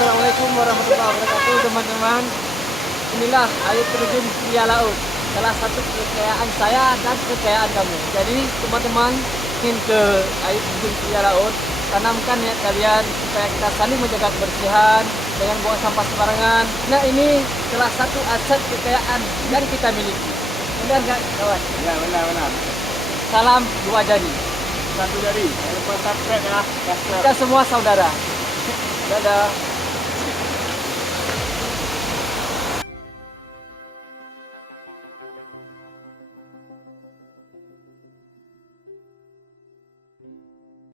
Assalamualaikum warahmatullahi wabarakatuh teman-teman. Inilah air terjun Via Laut, salah satu kekayaan saya dan kekayaan kamu. Jadi teman-teman ingin ke air terjun Via Laut, tanamkan niat kalian supaya kita saling menjaga kebersihan, jangan buang sampah sembarangan. Nah, ini salah satu aset kekayaan yang kita miliki. Benar nggak kawan? Ya, benar. Salam dua jari. Satu dari. Jangan lupa subscribe ya. Kita semua saudara. Dadah.